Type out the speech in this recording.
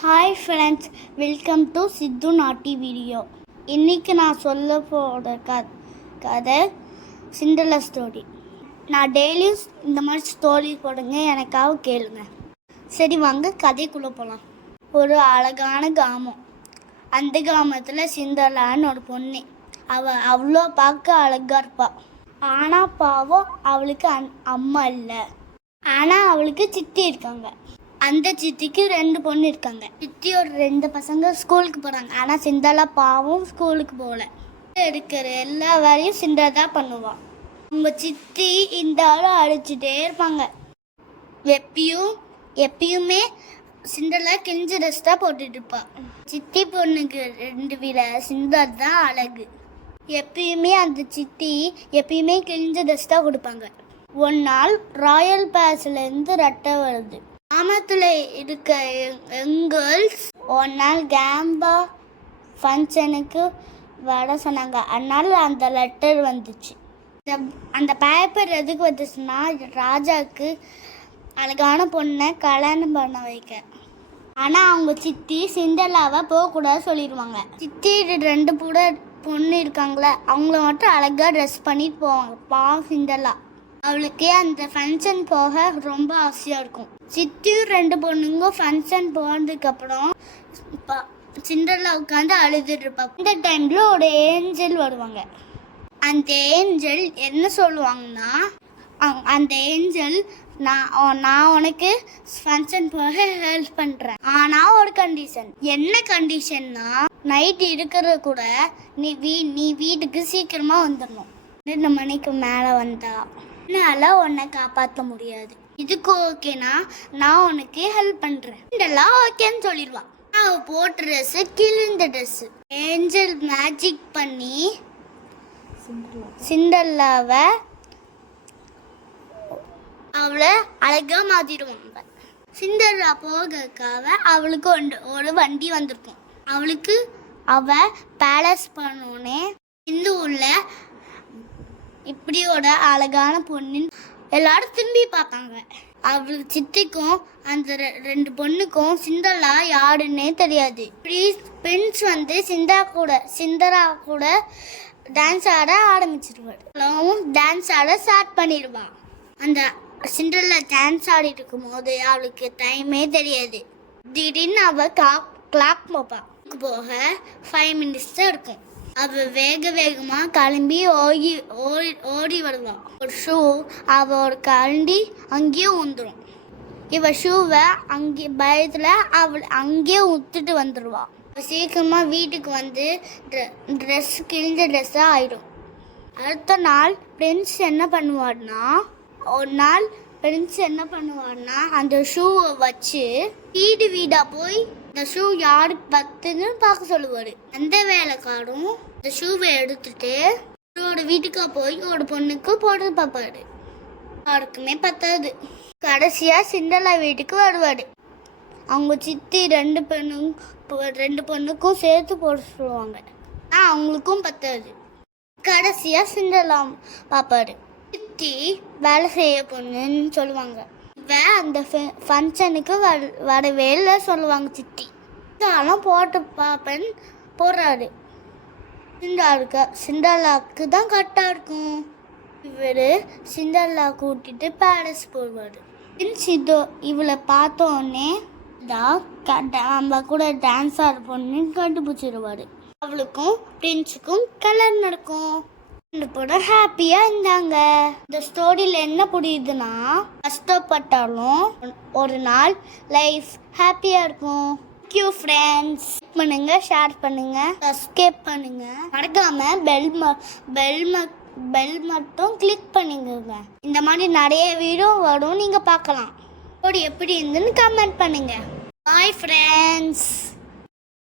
Hi friends, welcome to சித்து நாட்டி video. இன்றைக்கி நான் சொல்ல போகிற கதை சிண்டர்லா ஸ்டோரி. நான் டெய்லியும் இந்த மாதிரி ஸ்டோரி போடுங்க, எனக்காக கேளுங்க. சரி வாங்க கதைக்குள்ளே போகலாம். ஒரு அழகான கிராமம். அந்த கிராமத்தில் சிண்டர்லான்னு ஒரு பொண்ணு. அவள் அவ்வளோ பார்க்க அழகாக இருப்பாள். ஆனால் பாவம் அவளுக்கு அம்மா இல்லை. ஆனால் அவளுக்கு சித்தி இருக்காங்க. அந்த சித்திக்கு 2 பொண்ணு இருக்காங்க. சித்தி ஒரு 2 பசங்க ஸ்கூலுக்கு போகிறாங்க. ஆனால் சிண்டர்லா பாவம் ஸ்கூலுக்கு போகல. இருக்கிற எல்லா வேலையும் சிண்டர்லா தான் பண்ணுவாள். அவங்க சித்தி இந்த ஆளும் அடிச்சுட்டே இருப்பாங்க. எப்பயுமே சிண்டர்லா கிழிஞ்ச ட்ரெஸ் தான் போட்டுட்டு இருப்பாள். சித்தி பொண்ணுக்கு 2 வீட சிண்டர்லா தான் அழகு. எப்பயுமே அந்த சித்தி எப்பயுமே கிழிஞ்ச ட்ரெஸ் தான் கொடுப்பாங்க. ஒரு நாள் ராயல் பேலஸ்லேருந்து ரெட்டை வருது. கிராமத்தில் இருக்க கேர்ள்ஸ் ஒரு நாள் கேம்பா ஃபங்க்ஷனுக்கு வர சொன்னாங்க. அதனால அந்த லெட்டர் வந்துச்சு. அந்த பேப்பர் எதுக்கு வந்துச்சுன்னா, ராஜாவுக்கு அழகான பொண்ணை கல்யாணம் பண்ண வைக்க. ஆனால் அவங்க சித்தி சிண்டர்லாவை போகக்கூடாது சொல்லிடுவாங்க. சித்தி 2 கூட பொண்ணு இருக்காங்களே, அவங்கள மட்டும் அழகாக ட்ரெஸ் பண்ணிட்டு போவாங்க. சிண்டர்லா அவளுக்கு அந்த ஃபங்க்ஷன் போக ரொம்ப ஆசையாக இருக்கும். சித்தியும் 2 பொண்ணுங்க ஃபங்க்ஷன் போனதுக்கப்புறம் சிண்டர்லா உட்காந்து அழுதுட்டு இருப்பாள். இந்த டைமில் ஒரு ஏஞ்சல் வருவாங்க. அந்த ஏஞ்சல் என்ன சொல்லுவாங்கன்னா, அந்த ஏஞ்சல் நான் உனக்கு ஃபங்க்ஷன் போக ஹெல்ப் பண்ணுறேன், ஆனால் ஒரு கண்டிஷன். என்ன கண்டிஷன்னா, நைட் இருக்கிறத கூட நீ வீட்டுக்கு சீக்கிரமாக வந்துடணும். 2 மணிக்கு மேலே வந்தா என்னால் உன்னை காப்பாற்ற முடியாது. இதுக்கு ஓகேனா நான் உனக்கு ஹெல்ப் பண்ணுறேன். இதெல்லாம் ஓகேன்னு சொல்லிடுவான். அவள் போட்ட ட்ரெஸ்ஸு கிழிந்த ட்ரெஸ்ஸு. ஏஞ்சல் மேஜிக் பண்ணி சிண்டர்லாவை அவளை அழகாக மாற்றிடுவாங்க. சிண்டர்லா போகிறதுக்காக அவளுக்கு ஒரு வண்டி வந்திருக்கும். அவள் பேலஸ் பண்ணோன்னே இந்த ஊரில் இப்படியோட அழகான பொண்ணு எல்லாரும் திரும்பி பார்த்தாங்க. அவளுக்கு சித்திக்கும் அந்த 2 பொண்ணுக்கும் சிண்டர்லா யாருன்னே தெரியாது. பிரின்ஸ் வந்து சிண்டரா கூட டான்ஸ் ஆட ஆரம்பிச்சிருவாள். டான்ஸ் ஆட ஸ்டார்ட் பண்ணிடுவாள். அந்த சிண்டர்லா டான்ஸ் ஆடிட்டு இருக்கும் போது அவளுக்கு டைமே தெரியாது. திடீர்னு அவள் கிளாக் போக 5 மினிட்ஸ் தான் இருக்கும். அவள் வேகமாக கிளம்பி ஓடி வருவான். ஒரு ஷூ அவள் கழண்டி அங்கேயே ஊந்துடும். இவள் ஷூவை அங்கே பயத்தில் அவள் அங்கேயே ஊத்துட்டு வந்துடுவாள். சீக்கிரமாக வீட்டுக்கு வந்து கிழிஞ்ச ட்ரெஸ்ஸாக ஆகிடும். அடுத்த நாள் பிரின்ஸ் என்ன பண்ணுவார்னா அந்த ஷூவை வச்சு வீடாக போய் இந்த ஷூ யாரு பத்துன்னு பார்க்க சொல்லுவார். அந்த வேலைக்காரும் இந்த ஷூவை எடுத்துட்டு ஒரு வீட்டுக்கா போய் ஒரு பொண்ணுக்கு போட்டு பார்ப்பாரு. யாருக்குமே பத்தாது. கடைசியாக சிண்டர்லா வீட்டுக்கு வருவார். அவங்க சித்தி 2 பொண்ணுக்கும் சேர்த்து போட சொல்லுவாங்க. ஆனால் அவங்களுக்கும் பத்தாது. கடைசியாக சிண்டர்லா பார்ப்பாரு. சித்தி வேலை செய்ய பொண்ணுன்னு சொல்லுவாங்க. அந்த ஃபங்க்ஷனுக்கு வரவே இல்லை சொல்லுவாங்க சித்தி. இதெல்லாம் போட்டு பார்ப்பேன்னு போடுறாரு. சிண்டர்லாவுக்கு தான் கரெக்டாக இருக்கும். இவர் சிண்டர்லா கூட்டிட்டு பேலஸ் போடுவார். இவளை பார்த்தோன்னே நம்ம கூட டான்ஸ் ஆட பொண்ணு கண்டுபிடிச்சிடுவார். அவளுக்கும் பிரின்ஸுக்கும் கல்யாணம் நடக்கும். 2 பேரும் ஹாப்பியாக இருந்தாங்க. இந்த ஸ்டோரியில் என்ன புரியுதுன்னா, கஷ்டப்பட்டாலும் ஒரு நாள் லைஃப் ஹாப்பியாக இருக்கும். Thank you friends. பண்ணுங்க, ஷேர் பண்ணுங்க, சப்ஸ்கிரைப் பண்ணுங்க. மறக்காம பெல் மட்டும் கிளிக் பண்ணிக்கோங்க. இந்த மாதிரி நிறைய வீடியோ வரும், நீங்கள் பார்க்கலாம். ஸ்டோரி எப்படி இருந்துன்னு கமெண்ட் பண்ணுங்க. Bye friends.